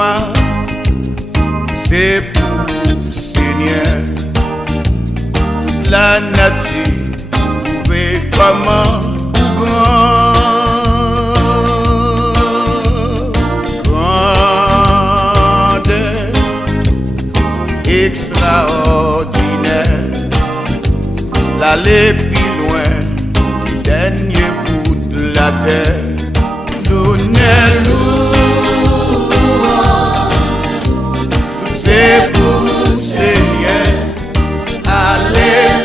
gloire, c'est pour Seigneur. Toute la nature pouvait comment grande, extraordinaire, l'aller plus loin, dernier bout de la terre. C'est pour Seigneur, alléluia.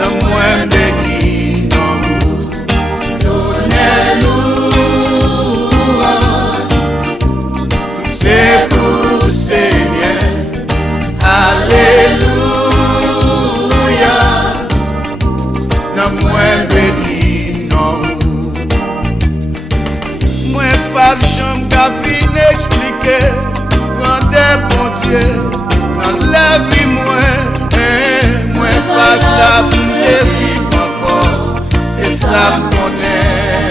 Le moins béni non donnez-nous. C'est pour Seigneur, alléluia. Le moins béni non. Moi pas jambe qu'a fin expliquer grandeur bon Dieu dans la vie moi pas de la pour vivre encore, c'est ça me connaît.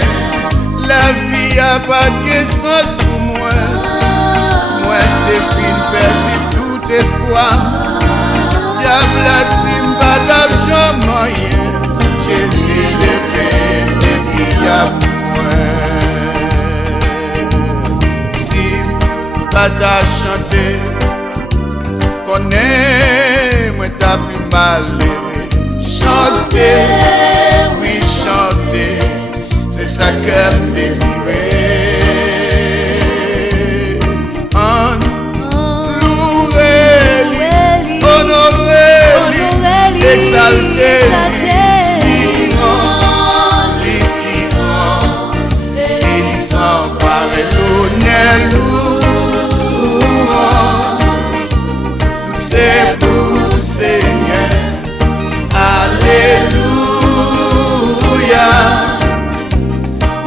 La vie a pas de sens pour moi t'es fin perdu tout espoir. Diable a dit pas d'argent moyen, Jésus levé des filles à moi. Pas t'a chanter, connais moi t'as plus malheureux. Chanter, oui chanter, c'est ça que me désirer. Louer-lui, honorer-lui, exalter-lui. C'est pour Seigneur, alléluia.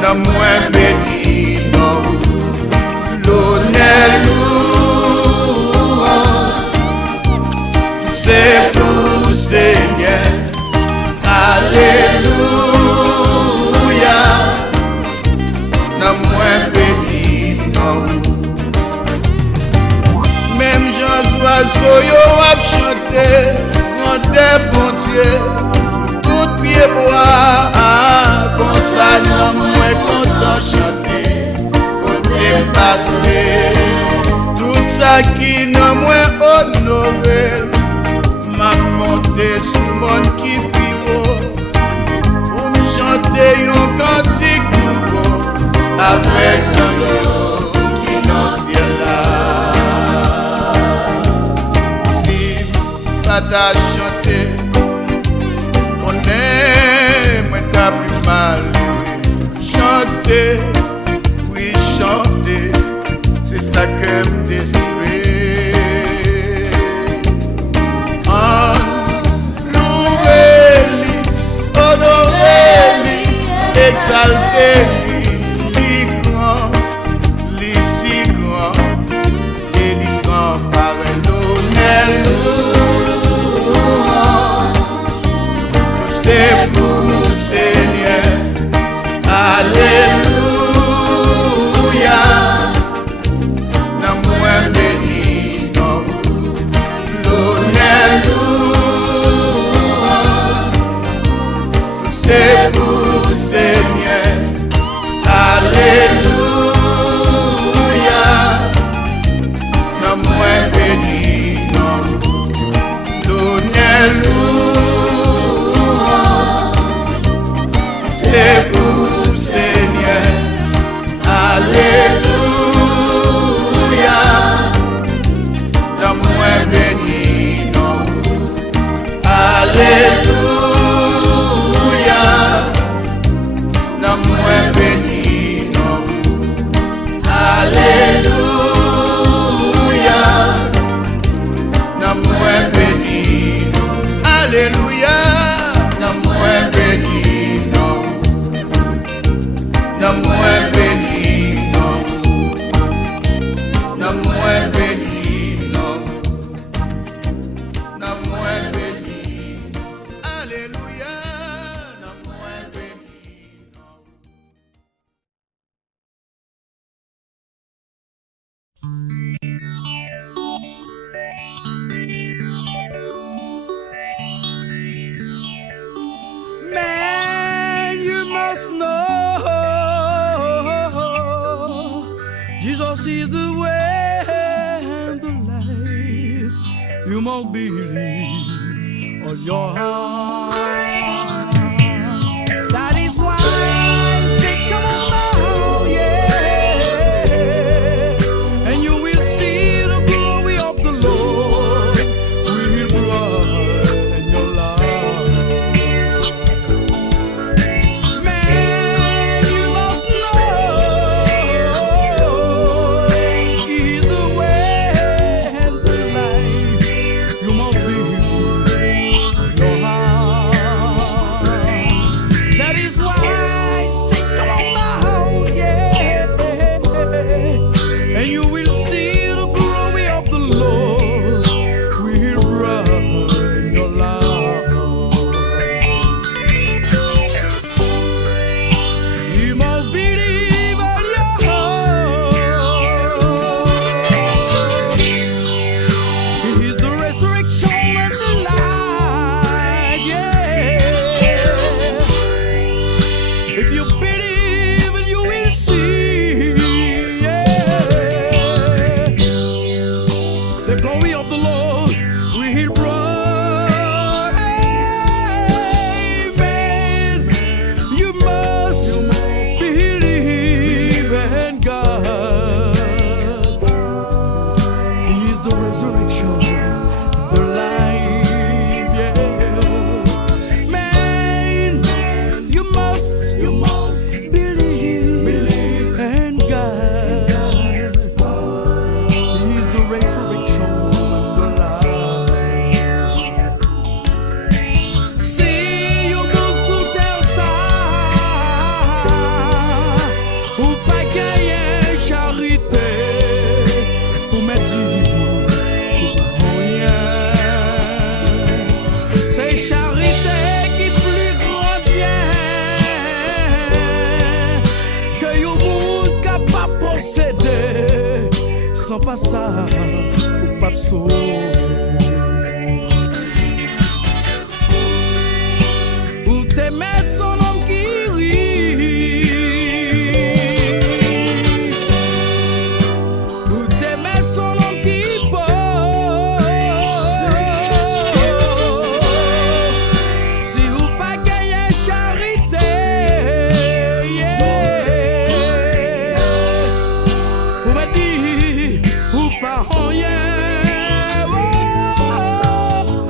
Non moins béni, non, l'honneur, c'est pour Seigneur, alléluia. Non moins béni, non. Même Jean-Joie Soyo a chanté, grandeur bon Dieu, tout pied bois, comme ça non moins content chanter, côté passé, tout ça qui non moins honoré, m'a monté sous mon qui pivot, pour me chanter un cantique nouveau, avec Jean-Joie qui n'en ciel là. T'as chanté, connais, moi t'as plus mal. Chanter, oui chanter, c'est ça que me désirer. Louer-lui, honorer-lui, exalter-lui, lui grand, lui si grand, et lui sans pareil l'honneur. C'est pour Seigneur, alléluia. Non moins béni, non, l'honneur. C'est pour Seigneur, must believe all your heart. That is why I say, come on now, yeah, and you will see the glory of the Lord will bright in your life. Man, you must know He's the way and the life. You must believe your heart. That is why I say, come on now, yeah, and you will see the glory of the Lord will bright in your life. You must believe in your heart. He's the resurrection and the life, yeah. If you believe, you will see, yeah, the glory of the Lord will bright. Amen. You must believe in God. He's the resurrection, the life, yeah. Man, you must believe in God. He's the resurrection and the life. See you go sous terre ça, ou pas gagner charité, pour me dire rien. C'est charité qui plus grand bien que you monde capable de posséder. Sans pas ça, ou pas de sauver. Ou t'aimer son homme qui rit. Ou t'aimer son homme qui pose. Si ou pas gagner charité, yeah. Ou me dire, ou pas rien. Oh,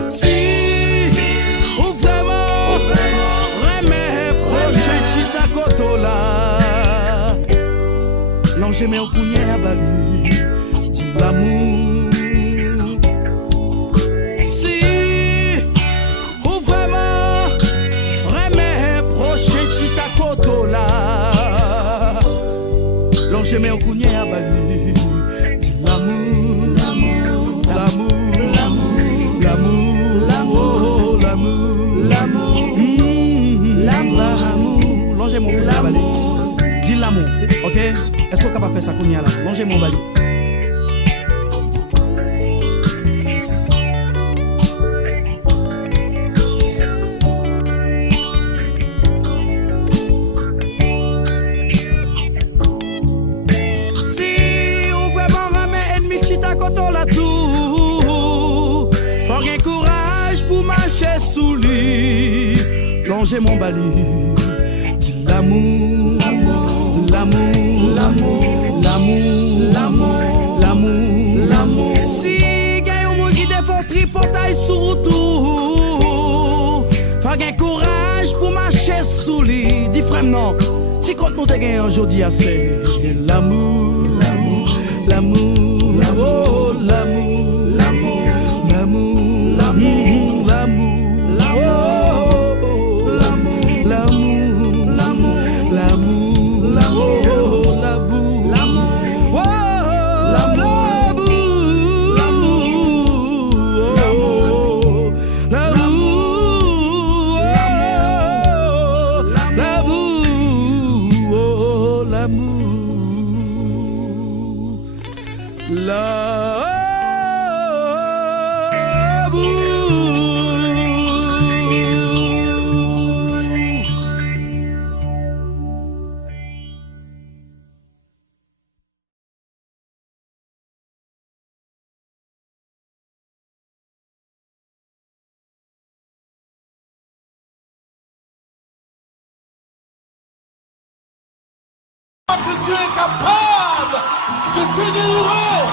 si ou vraiment remets prochain chita koto là. L'ange met au poignet à Bali, dit l'amour. Si ou vraiment remets prochain chita koto là. L'ange met au poignet à Bali, dit l'amour, l'amour, l'amour, l'amour, l'amour, l'amour, l'amour, l'amour. L'ange mon poignet à Bali, dit l'amour, ok? Est-ce qu'on est capable de faire ça qu'on y a là? L'ange mon Bali. Si on vraiment remet ennemi chita koto la tout, faut un courage pour marcher sous lui. Longer mon Bali, dit l'amour, l'amour, l'amour, l'amour, l'amour, l'amour, l'amour. Si gagne un monde qui défend tripotaille sous tout, faut un courage pour marcher sous lui. Dis frère non, si compte nous te gagne aujourd'hui assez l'amour, l'amour, l'amour, oh l'amour, l'amour, l'amour, l'amour, l'amour. L'amour. Que tu es capable de te délivrer.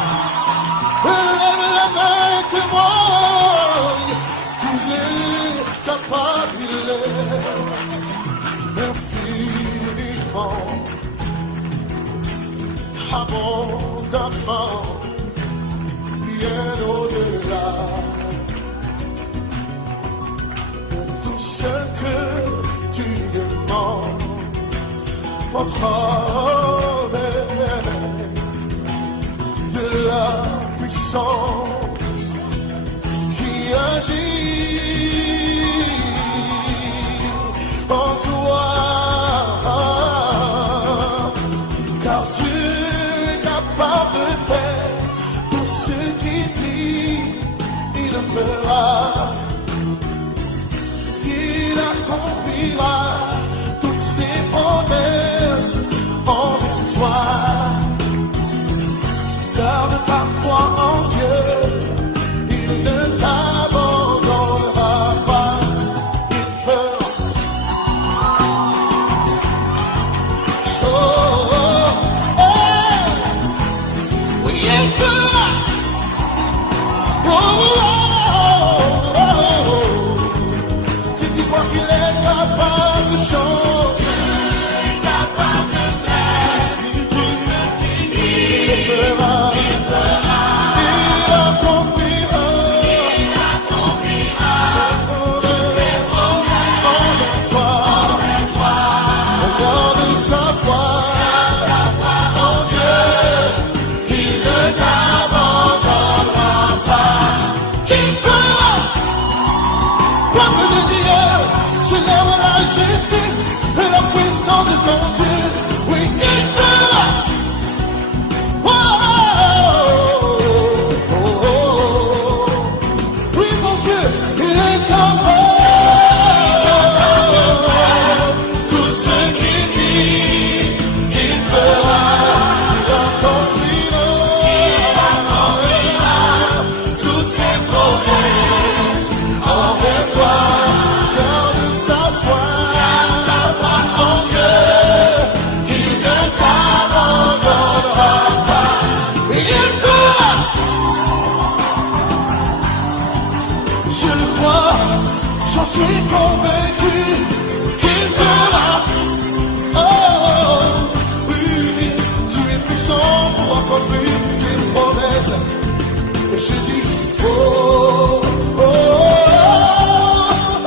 Lève la main et témoigne qu'il est capable, il est infiniment, abondamment, bien au-delà de tout ce que tu demandes. De la puissance qui agit en toi, car Dieu est capable de faire tout ce qu'il dit, il le fera, il accomplira toutes ses promesses en toi. Garde ta foi en Dieu, il ne t'abandonnera pas, il fera. Oh, oh, oh, oui, il fera. Oh, oh, oh, oh, oh. Si tu crois qu'il est capable de changer, et la puissance de ton Dieu, oui, il fera. Oh, oh, oh, oh, oh. Oui, mon Dieu, il est capable. Tout ce qu'il dit, il fera. Il accomplira toutes ses promesses envers toi. J'en suis convaincu qu'il fera. Oh, oui, tu es puissant pour accomplir tes promesses. Et je dis, oh, oh, oh,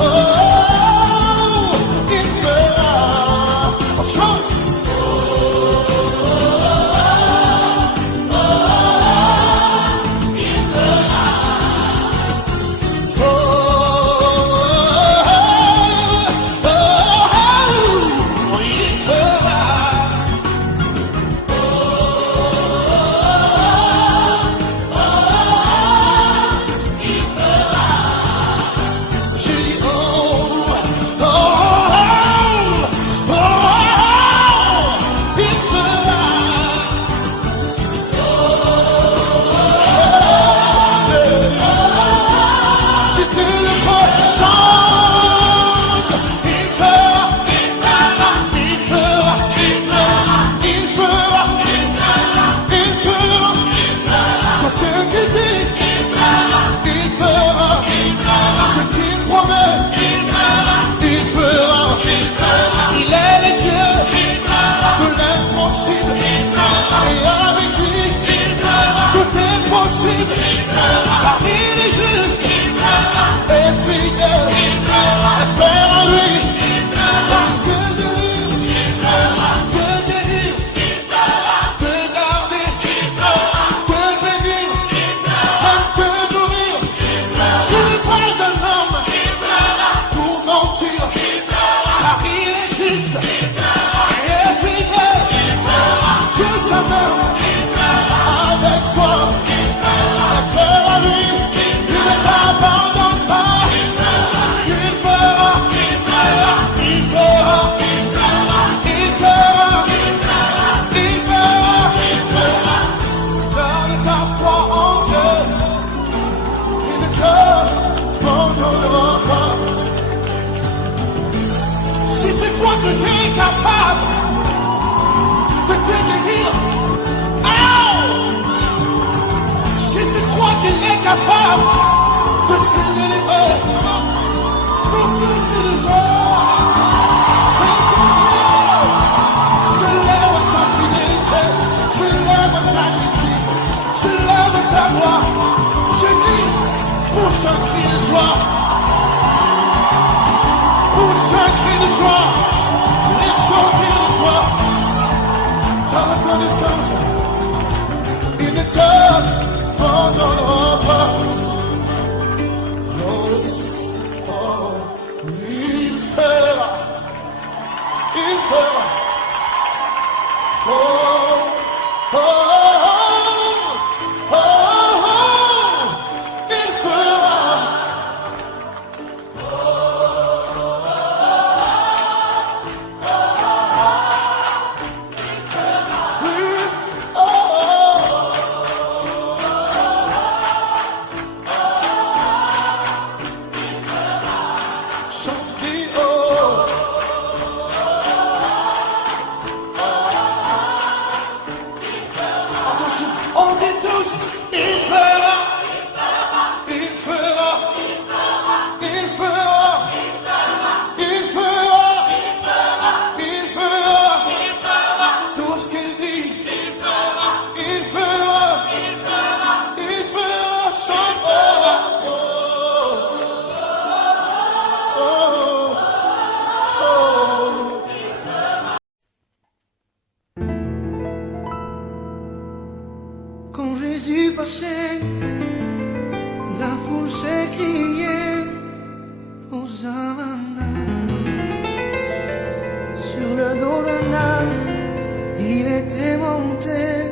oh, oh, il fera. On chante. Oh, oh, oh, oh, il fera. Oh, parmi les justes, et fidèle, espère en lui, que délivre, que délivre, que garder, que bénir, même que nourrir, il n'est pas un homme pour mentir, car il est juste, et fidèle, Dieu sa main, avec toi. Espère en lui, il ne t'abandonne pas. Il fera, il fera, il fera, il fera, il fera. Garde ta foi en Dieu, il ne t'abandonnera pas. Si tu crois que tu es capable de take it here. Si tu crois qu'il est capable de te délivrer, pour ceux qui le jour, se lève sa fidélité, se lève sa justice, se lève sa gloire. Je dis, pour ce cri de joie, pour ce cri de joie, les sortir de toi, ta reconnaissance, il ne te pardonnera pas. Il fera, il fera. Oh, oh, oh, oh, il fera. On dit tous, il fera, il fera, il fera, il fera, il fera, tout ce qu'il dit, il fera, il fera, chantera. Oh, oh, oh. Quand Jésus passait, la foule s'écriait Hosanna. Sur le dos d'un âne, il était monté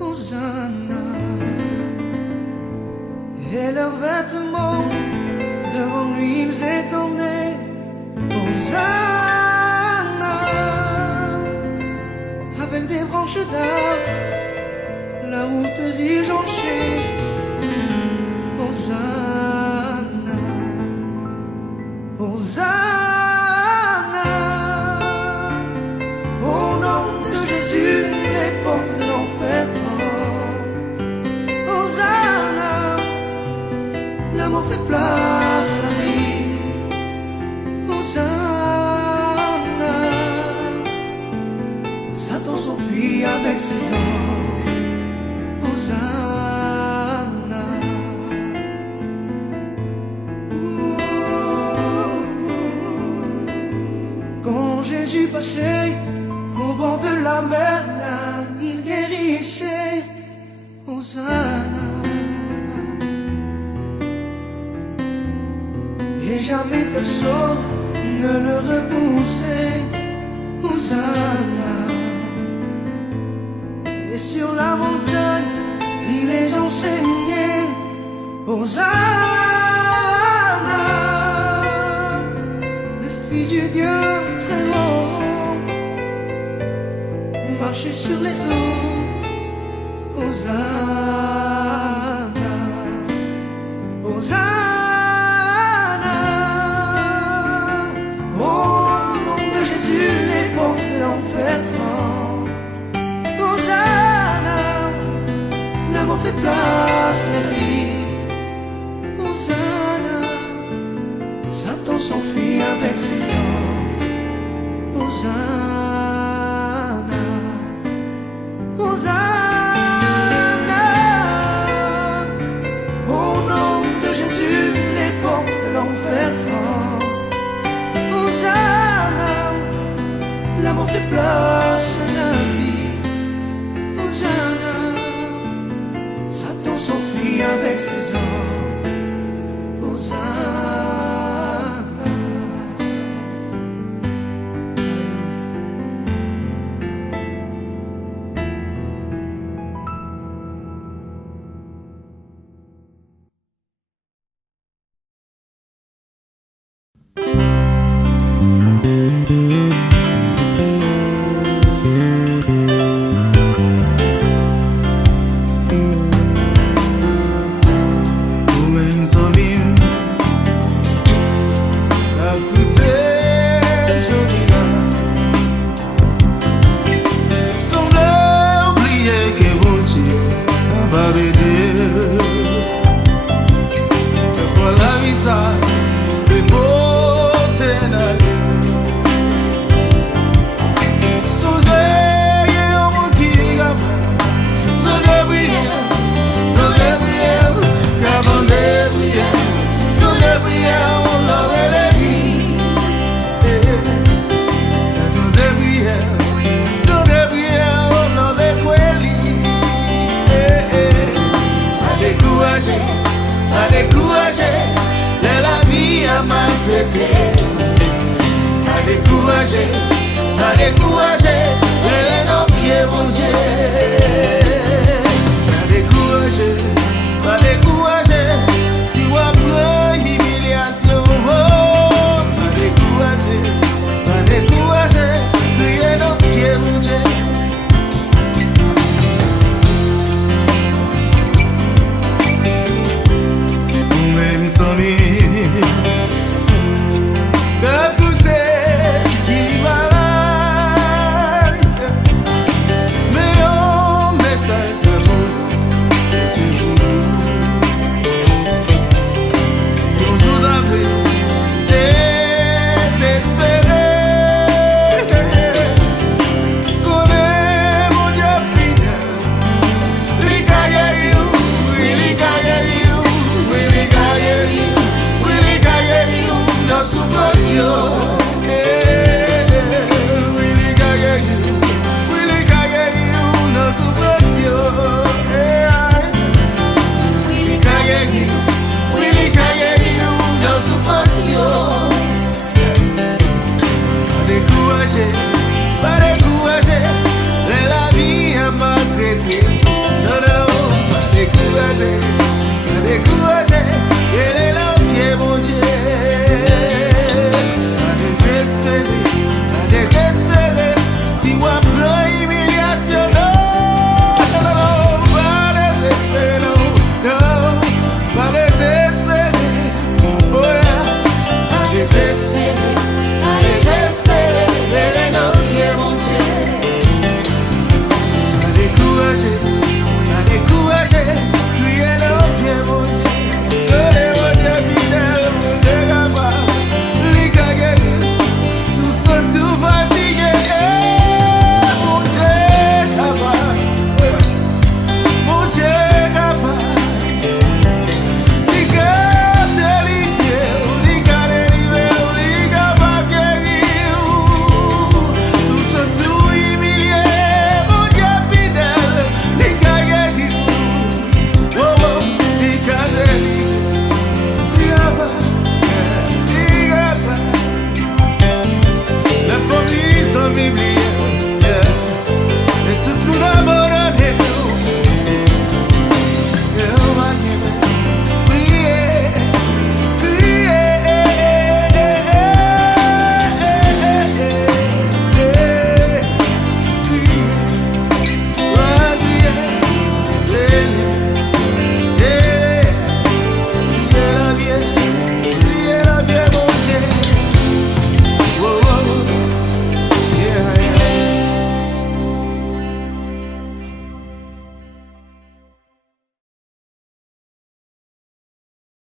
Hosanna. Et leurs vêtements devant lui ils étendaient Hosanna. Avec des branches d'arbre, la route ils jonchaient Hosanna, Hosanna. Au nom de Jésus, les portes de l'enfer tremblent. Hosanna, la mort fait place à la vie. Hosanna, Satan s'enfuit avec ses anges. Hosanna. Quand Jésus passait au bord de la mer, là il guérissait. Hosanna. Et jamais personne ne le repoussait. Hosanna. Et sur la montagne il les enseignait. Hosanna, le Fils du Dieu très haut, marchait sur les eaux. Hosanna, Hosanna. Au nom de Jésus, les portes de l'enfer tremblent. Hosanna, la mort fait place à la vie. Hosanna, Satan s'enfuit avec ses anges. Hosanna, Hosanna. Au nom de Jésus, les portes de l'enfer tremblent. Hosanna, la mort fait place à la vie. Hosanna, Satan s'enfuit avec ses anges. Hosanna. Son découragé, les nos pieds, mon Dieu. Pas découragé, si on prend humiliation, pas découragé, crier nos pieds, mon Dieu. Vous-même, Samy, pas découragé, la vie a maltraité. Non, pas découragé, et les pieds, mon Dieu. Pas désespéré, si on prend humiliation, non, pas désespéré, non, pas désespéré, oh yeah, pas désespéré. Pas découragé, crier nos pieds, mon Dieu. Que les mots de fidèle, mon Dieu, capable. Les caguettes, tout ça, tout fatigué.